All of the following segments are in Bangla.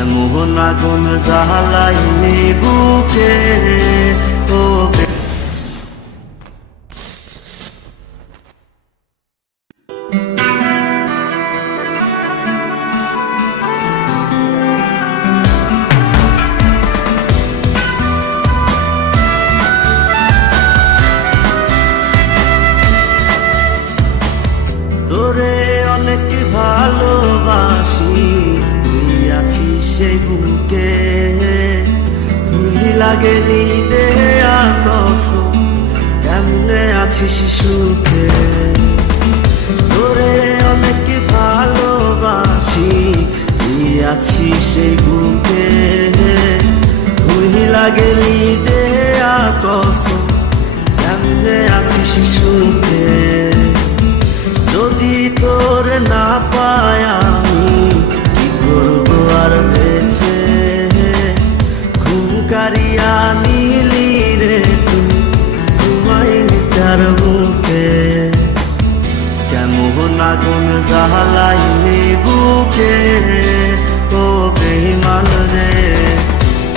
কেমন আগুন জ্বালাইনি বুকে ও তোরে অনেক ভালোবাসি, তুই আছিস সেই বুকে, তুই লাগেনি দেয়া কসম, কেমনে আছিস সুখে। তোরে অনেক ভালোবাসি, তুই আছিস সেই বুকে, তুই লাগেনি দেয়া কসম, কেমনে আছিস সুখে। যদি তোর না পাই আমি কি করবো আর বেঁচে, ঘুম কারিয়া নিলি রে তুই ঘুমাইনি তার বুকে, কেমন আগুন জ্বালাইনি বুকে ও বেঈমান রে,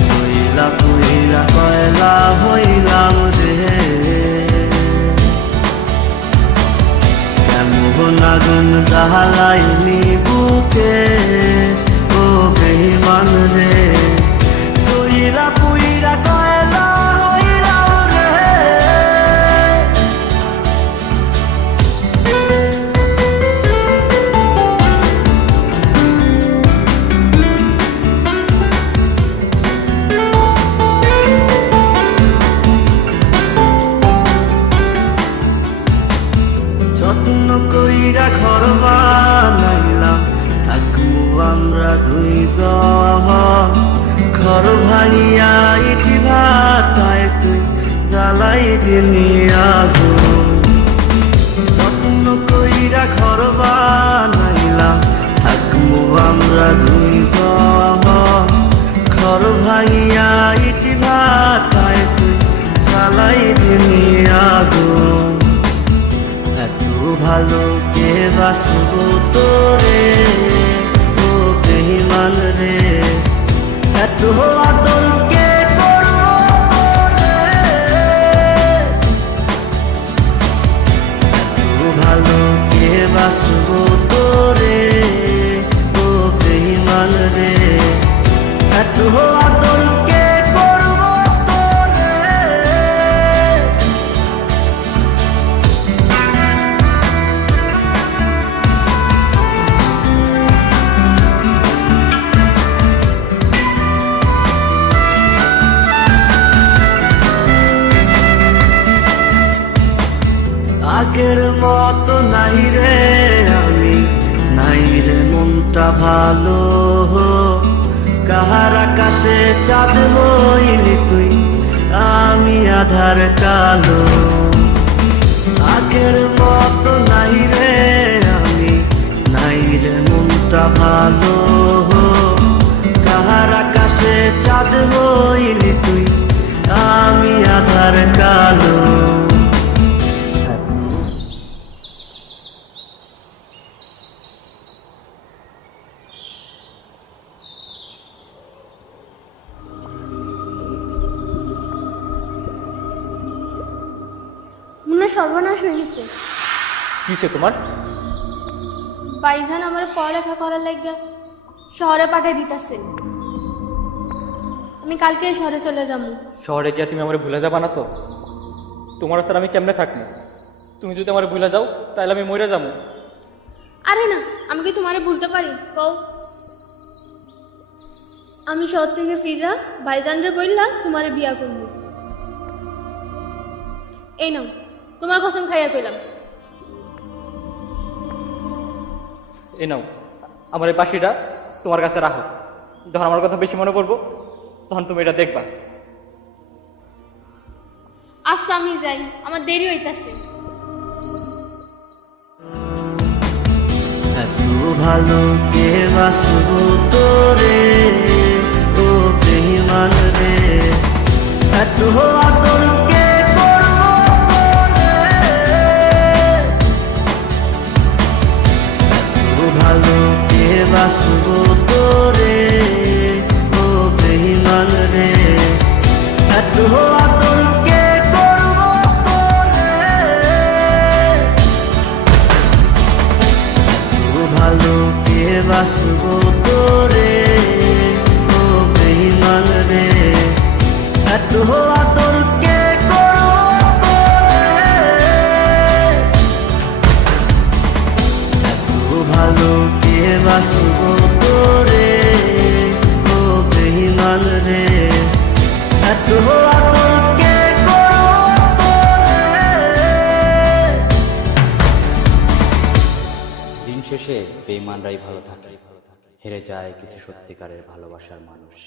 হইলা পুইলা কয়লা হইলাম রে, কেমন আগুন জ্বালাইনি বুকে ও বেঈমান রে, সইলা পুইরা কয়লা হইলাম রে। যত্ন কইরা ঘর বানাইলাম, থাকবো আমরা দুইজন, ঘর ভাঙিয়া ইটি ভাটায় তুই জ্বালাই দিলি আগুন। যত্ন কইরা ঘর বানাইলাম, থাকবো আমরা দুইজন, ঘর ভাঙিয়া ইটি ভাটায় তুই জ্বালাই দিলি আগুন। এত ভালো কে বাসবো তোরে ও বেঈমান রে, এত আদর কে করবো তোরে, এত ভালো কে বাসবো তোরে ও বেঈমান রে, এত আদর কে করবো তোরে। আগের মতো নাই রে আমি, নাই রে মনটা ভালো, কাহার আকাশে চাঁদ হইলি তুই, আমি আধার কালো। আগের মতো নাই রে আমি, নাই রে মনটা ভালো, কাহার আকাশে চাঁদ হইলি তুই, আমি আধার কালো। মনে সর্বনাশ হয়ে গেছে। কিসে তোমার? ভাইজান আমার পড়ালেখা করার লাগে শহরে পাঠিয়ে দিতেছে, আমি কালকে শহরে চলে যাবো। শহরে গিয়া তুমি আমার ভুলে যাবা না তো? তোমার স্যার আমি কেমনে থাকবো? তুমি যদি আমার ভুলে যাও তাহলে আমি মরে যাবো। আরে না, আমি কি তোমারে ভুলতে পারি কও? আমি শহর থেকে ফিররা ভাইজানরে বললা তোমারে বিয়া করবো। এই নাও তোমার কসম খাইয়া কইলাম। এই নাও আমার এই পাশিটা তোমার কাছে রাখো, যখন আমার কথা বেশি মনে পড়বো তখন তুমি এটা দেখবা। আচ্ছা আমি যাই, আমার দেরি হইতাছে। এত ভালো কে বাসবো তোরে ও বেঈমান রে, এত আদর কে করবো তোরে, এত ভালো কে বাসবো তোরে কে বাসবো তোরে ও বেঈমান রে এত আদর কে করবো তোরে এত ভালো কে বাসবো তোরে ও বেঈমান রে এত আদর কে করবো তোরে। দিন শেষে বেঈমানরাই ভালো থাকে, হেরে যায় কিছু সত্যিকারের ভালোবাসার মানুষ।